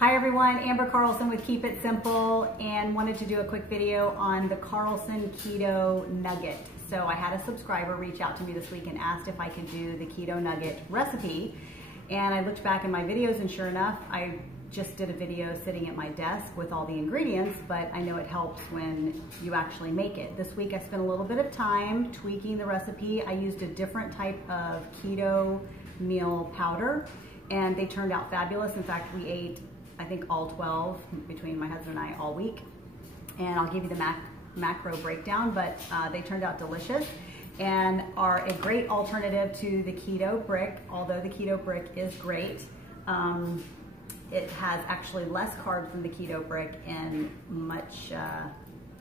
Hi everyone, Amber Carlson with Keep It Simple, and wanted to do a quick video on the Carslon Keto Nugget. So I had a subscriber reach out to me this week and asked if I could do the keto nugget recipe. And I looked back in my videos and sure enough, I just did a video sitting at my desk with all the ingredients, but I know it helps when you actually make it. This week I spent a little bit of time tweaking the recipe. I used a different type of keto meal powder and they turned out fabulous. In fact, we ate I think all 12 between my husband and I all week, and I'll give you the macro breakdown, but they turned out delicious and are a great alternative to the keto brick. Although the keto brick is great, it has actually less carbs than the keto brick and much,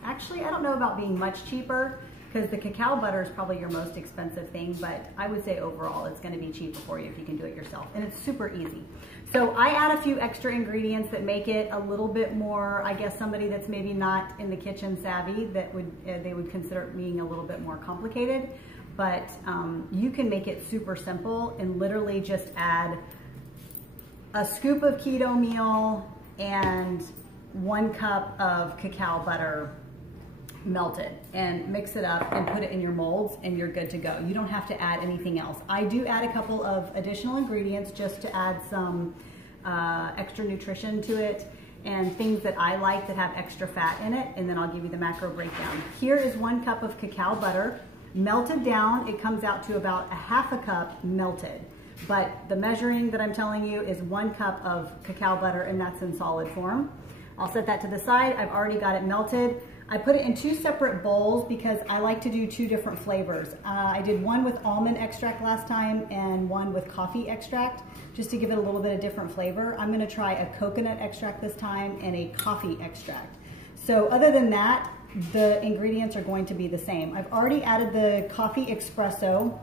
actually I don't know about being much cheaper, because the cacao butter is probably your most expensive thing, but I would say overall it's going to be cheaper for you if you can do it yourself, and it's super easy. So I add a few extra ingredients that make it a little bit more, I guess somebody that's maybe not in the kitchen savvy, that they would consider it being a little bit more complicated, but you can make it super simple and literally just add a scoop of keto meal and 1 cup of cacao butter melted, and mix it up and put it in your molds and you're good to go. You don't have to add anything else. I do add a couple of additional ingredients just to add some extra nutrition to it and things that I like that have extra fat in it, and then I'll give you the macro breakdown. Here is 1 cup of cacao butter melted down. It comes out to about ½ a cup melted, but the measuring that I'm telling you is 1 cup of cacao butter, and that's in solid form. I'll set that to the side. I've already got it melted. I put it in 2 separate bowls because I like to do 2 different flavors. I did one with almond extract last time and one with coffee extract, just to give it a little bit of different flavor. I'm gonna try a coconut extract this time and a coffee extract. So other than that, the ingredients are going to be the same. I've already added the coffee espresso.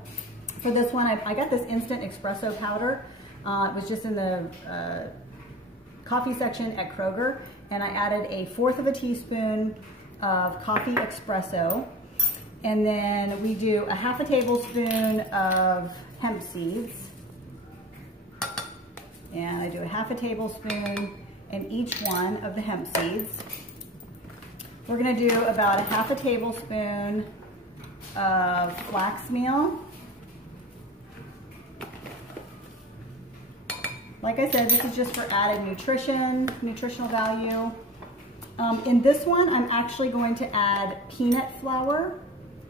For this one, I got this instant espresso powder. It was just in the coffee section at Kroger, and I added a 1/4 teaspoon of coffee espresso, and then we do a ½ tablespoon of hemp seeds, and I do a ½ tablespoon in each one of the hemp seeds. We're going to do about a ½ tablespoon of flax meal. Like I said, this is just for added nutritional value. In this one, I'm actually going to add peanut flour,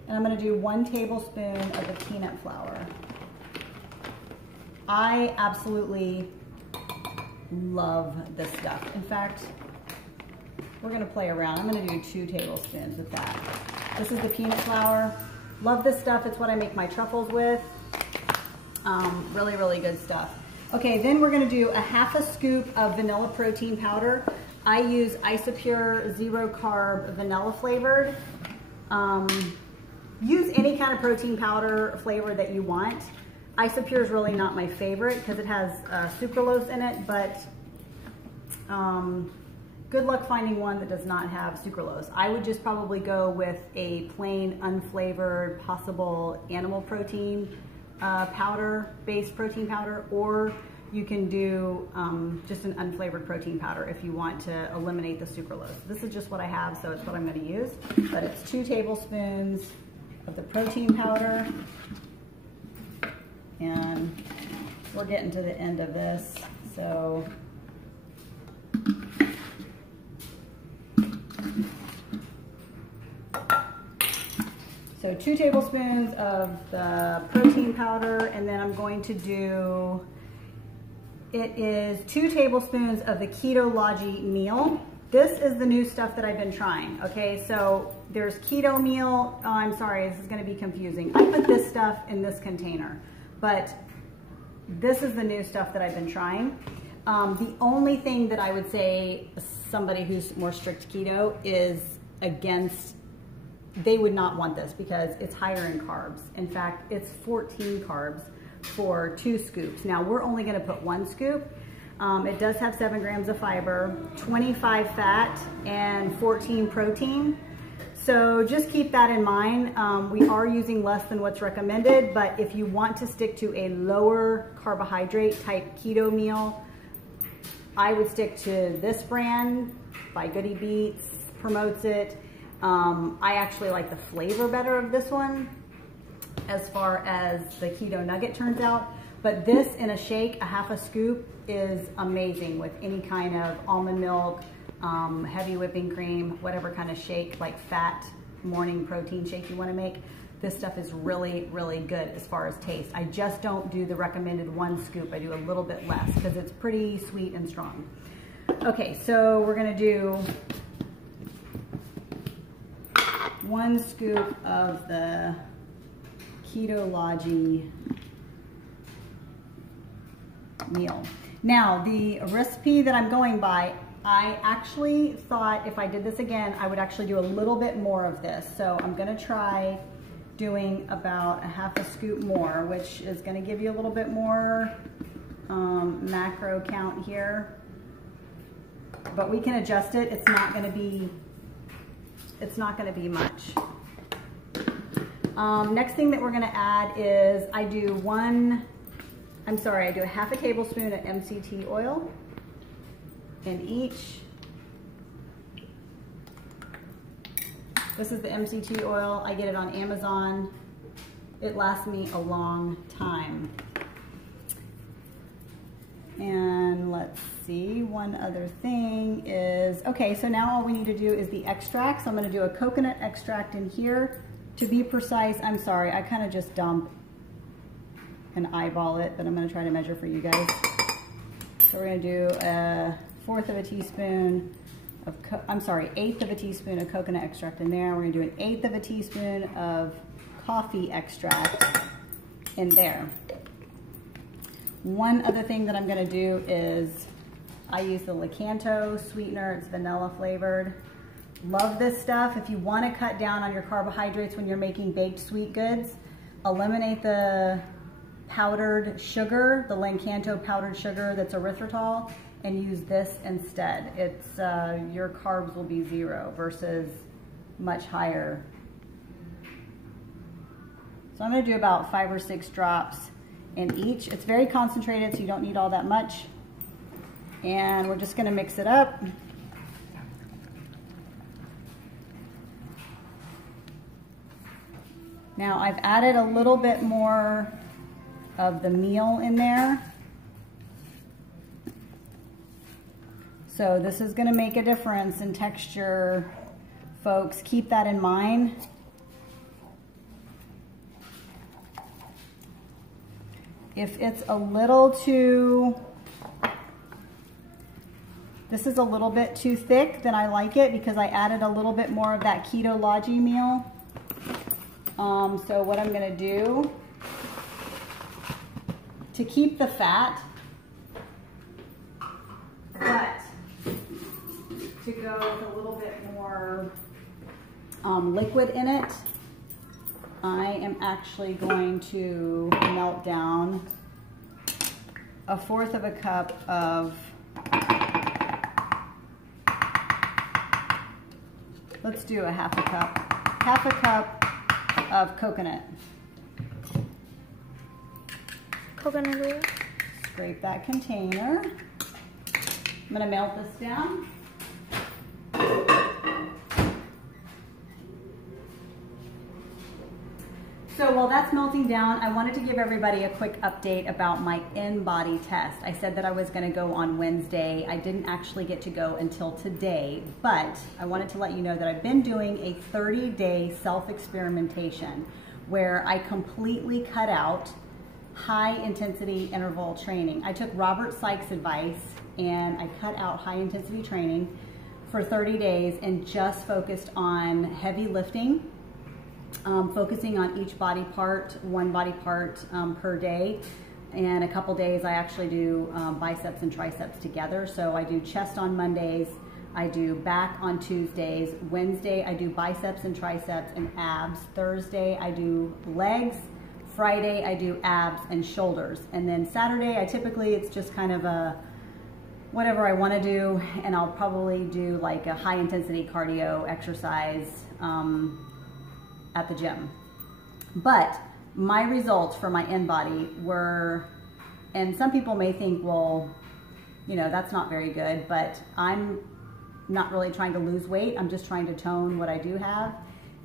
and I'm going to do 1 tablespoon of the peanut flour. I absolutely love this stuff. In fact, we're going to play around. I'm going to do 2 tablespoons of that. This is the peanut flour. Love this stuff. It's what I make my truffles with. Really, really good stuff. Okay, then we're going to do a ½ scoop of vanilla protein powder. I use Isopure 0 carb vanilla flavored. Use any kind of protein powder flavor that you want. Isopure is really not my favorite because it has sucralose in it, but good luck finding one that does not have sucralose. I would just probably go with a plain unflavored possible animal protein based protein powder, or you can do just an unflavored protein powder if you want to eliminate the sucralose. This is just what I have, so it's what I'm going to use. But it's 2 tablespoons of the protein powder. And we're getting to the end of this, so So 2 tablespoons of the protein powder, and then I'm going to do, it is 2 tablespoons of the ketologie meal. This is the new stuff that I've been trying, okay? So there's keto meal, oh, I'm sorry, this is gonna be confusing. I put this stuff in this container, but this is the new stuff that I've been trying. The only thing that I would say somebody who's more strict keto is against, they would not want this because it's higher in carbs. In fact, it's 14 carbs for 2 scoops. Now we're only gonna put 1 scoop. It does have 7 grams of fiber, 25 fat, and 14 protein. So just keep that in mind. We are using less than what's recommended, but if you want to stick to a lower carbohydrate type keto meal, I would stick to this brand by Goody Beats, promotes it. I actually like the flavor better of this one as far as the keto nugget turns out. But this in a shake, a half a scoop, is amazing with any kind of almond milk, heavy whipping cream, whatever kind of shake, like fat morning protein shake you want to make. This stuff is really, really good as far as taste. I just don't do the recommended 1 scoop. I do a little bit less because it's pretty sweet and strong. Okay, so we're gonna do 1 scoop of the ketologie meal. Now, the recipe that I'm going by, I actually thought if I did this again, I would actually do a little bit more of this. So I'm gonna try doing about a half a scoop more, which is gonna give you a little bit more macro count here. But we can adjust it. It's not gonna be much. Next thing that we're gonna add is I do a half a tablespoon of MCT oil in each. This is the MCT oil. I get it on Amazon. It lasts me a long time. And let's see, one other thing is, okay, so now all we need to do is the extract. So I'm gonna do a coconut extract in here. To be precise, I'm sorry, I kind of just dump and eyeball it, but I'm gonna try to measure for you guys. So we're gonna do a 1/4 of a teaspoon of, 1/8 of a teaspoon of coconut extract in there. We're gonna do an 1/8 of a teaspoon of coffee extract in there. One other thing that I'm gonna do is I use the Lakanto sweetener. It's vanilla flavored. Love this stuff. If you wanna cut down on your carbohydrates when you're making baked sweet goods, eliminate the powdered sugar, the Lakanto powdered sugar that's erythritol, and use this instead. It's your carbs will be 0 versus much higher. So I'm gonna do about 5 or 6 drops in each. It's very concentrated, so you don't need all that much. And we're just gonna mix it up. Now I've added a little bit more of the meal in there. So this is gonna make a difference in texture, folks. Keep that in mind. If it's a little too, this is a little bit too thick, then I like it because I added a little bit more of that ketologie meal. So what I'm gonna do, to keep the fat, but to go with a little bit more liquid in it, I am actually going to melt down a 1/4 of a cup of, let's do a half a cup of coconut. Coconut oil. Scrape that container. I'm gonna melt this down. So while that's melting down, I wanted to give everybody a quick update about my in-body test. I said that I was gonna go on Wednesday. I didn't actually get to go until today, but I wanted to let you know that I've been doing a 30-day self-experimentation where I completely cut out high-intensity interval training. I took Robert Sykes' advice and I cut out high-intensity training for 30 days and just focused on heavy lifting, focusing on each body part, one body part per day. And a couple days I actually do biceps and triceps together. So I do chest on Mondays, I do back on Tuesdays, Wednesday I do biceps and triceps and abs, Thursday I do legs, Friday I do abs and shoulders, and then Saturday it's just kind of a whatever I want to do, and I'll probably do like a high intensity cardio exercise at the gym. But my results for my in-body were, and some people may think, well, you know, that's not very good, but I'm not really trying to lose weight. I'm just trying to tone what I do have.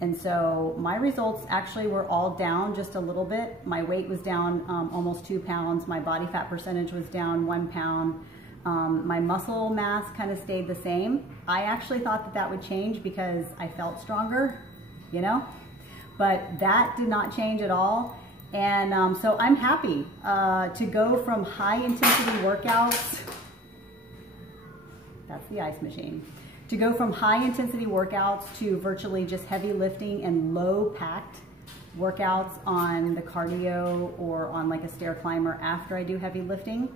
And so my results actually were all down just a little bit. My weight was down almost 2 pounds. My body fat percentage was down 1 pound. My muscle mass kind of stayed the same. I actually thought that that would change because I felt stronger, you know, but that did not change at all. And so I'm happy to go from high intensity workouts. That's the ice machine. To go from high intensity workouts to virtually just heavy lifting and low packed workouts on the cardio or on like a stair climber after I do heavy lifting.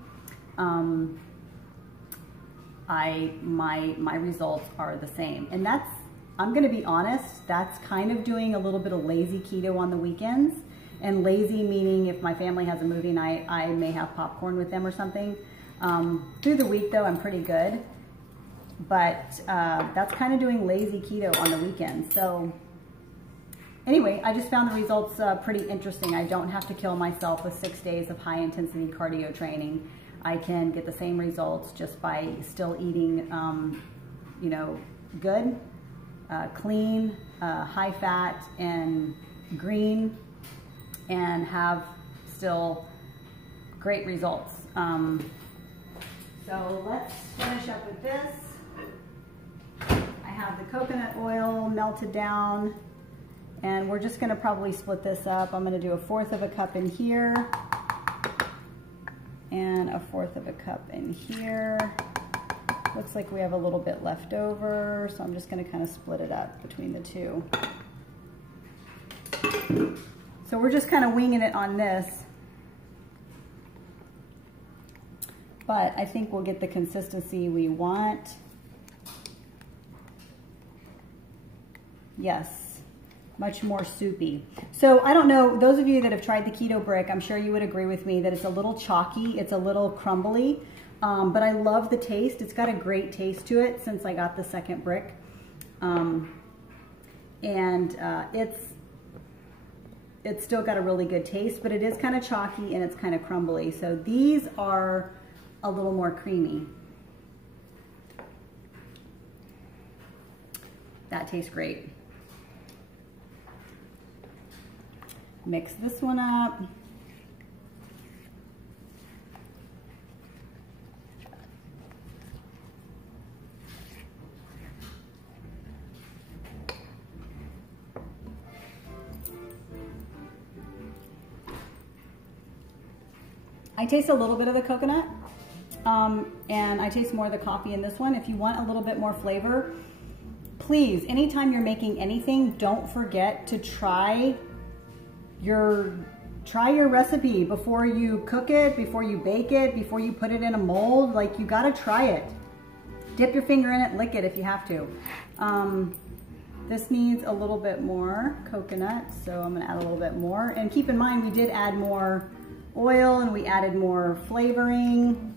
My results are the same. And that's, I'm gonna be honest, that's kind of doing a little bit of lazy keto on the weekends. And lazy meaning if my family has a movie night, I may have popcorn with them or something. Through the week though, I'm pretty good. But that's kind of doing lazy keto on the weekend. So anyway, I just found the results pretty interesting. I don't have to kill myself with 6 days of high intensity cardio training. I can get the same results just by still eating, you know, good, clean, high fat and green, and have still great results. So let's finish up with this. I have the coconut oil melted down, and we're just gonna probably split this up. I'm gonna do 1/4 of a cup in here, and 1/4 of a cup in here. Looks like we have a little bit left over, so I'm just gonna kind of split it up between the two. So we're just kind of winging it on this, but I think we'll get the consistency we want. Yes, much more soupy. So I don't know, those of you that have tried the keto brick, I'm sure you would agree with me that it's a little chalky, it's a little crumbly, but I love the taste. It's got a great taste to it since I got the second brick. It's still got a really good taste, but it is kind of chalky and it's kind of crumbly. So these are a little more creamy. That tastes great. Mix this one up. I taste a little bit of the coconut, and I taste more of the coffee in this one. If you want a little bit more flavor, please, anytime you're making anything, don't forget to try your recipe before you cook it, before you bake it, before you put it in a mold. Like, you gotta try it. Dip your finger in it, lick it if you have to. This needs a little bit more coconut, so I'm gonna add a little bit more. And keep in mind, we did add more oil and we added more flavoring,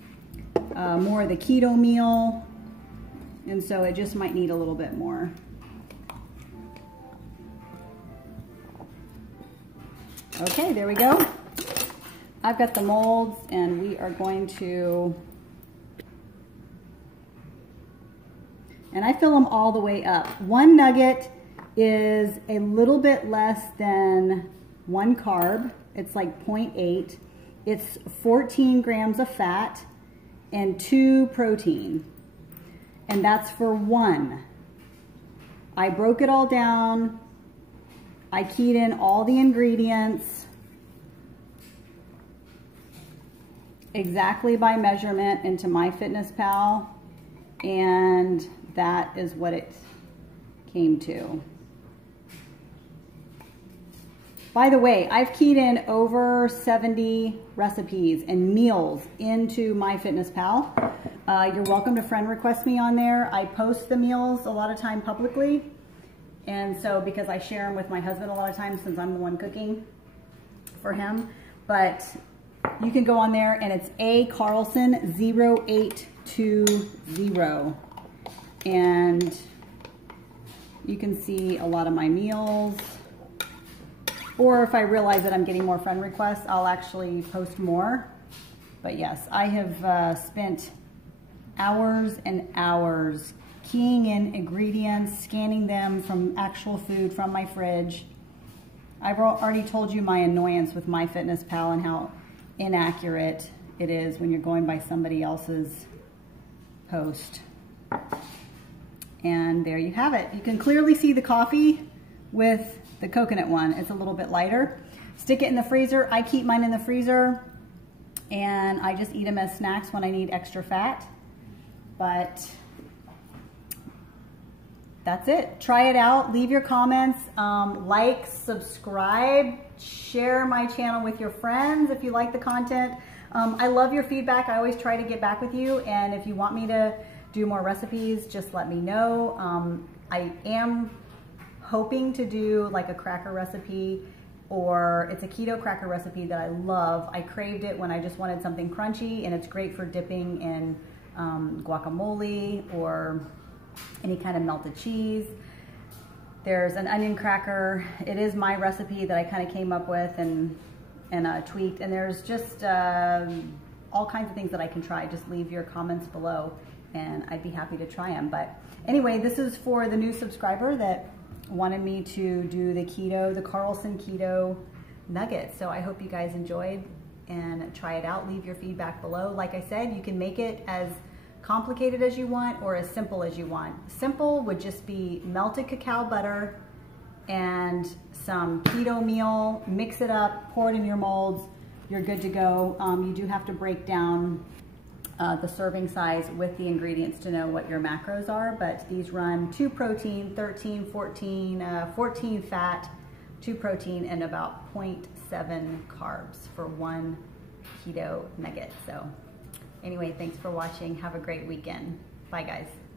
more of the keto meal. And so it just might need a little bit more. Okay, there we go. I've got the molds and we are going to, and I fill them all the way up. One nugget is a little bit less than 1 carb. It's like 0.8. It's 14 grams of fat and 2 protein. And that's for 1. I broke it all down. I keyed in all the ingredients exactly by measurement into MyFitnessPal, and that is what it came to. By the way, I've keyed in over 70 recipes and meals into MyFitnessPal. You're welcome to friend request me on there. I post the meals a lot of time publicly. And so, because I share them with my husband a lot of times since I'm the one cooking for him. But you can go on there and it's A Carlson 0820. And you can see a lot of my meals. Or if I realize that I'm getting more friend requests, I'll actually post more. But yes, I have spent hours and hours keying in ingredients, scanning them from actual food from my fridge. I've already told you my annoyance with MyFitnessPal and how inaccurate it is when you're going by somebody else's post. And there you have it. You can clearly see the coffee with the coconut one. It's a little bit lighter. Stick it in the freezer. I keep mine in the freezer and I just eat them as snacks when I need extra fat. But that's it. Try it out. Leave your comments. Like, subscribe, share my channel with your friends if you like the content. I love your feedback. I always try to get back with you. And if you want me to do more recipes, just let me know. I am hoping to do like a cracker recipe, or it's a keto cracker recipe that I love. I craved it when I just wanted something crunchy, and it's great for dipping in guacamole or any kind of melted cheese. There's an onion cracker. It is my recipe that I kind of came up with and tweaked. And there's just all kinds of things that I can try. Just leave your comments below and I'd be happy to try them. But anyway, this is for the new subscriber that wanted me to do the Carslon Keto Nugget. So I hope you guys enjoyed and try it out. Leave your feedback below. Like I said, you can make it as complicated as you want or as simple as you want. Simple would just be melted cacao butter and some keto meal, mix it up, pour it in your molds, you're good to go. You do have to break down the serving size with the ingredients to know what your macros are, but these run 2 protein, 13, 14 fat, 2 protein, and about 0.7 carbs for 1 keto nugget. So anyway, thanks for watching. Have a great weekend. Bye guys.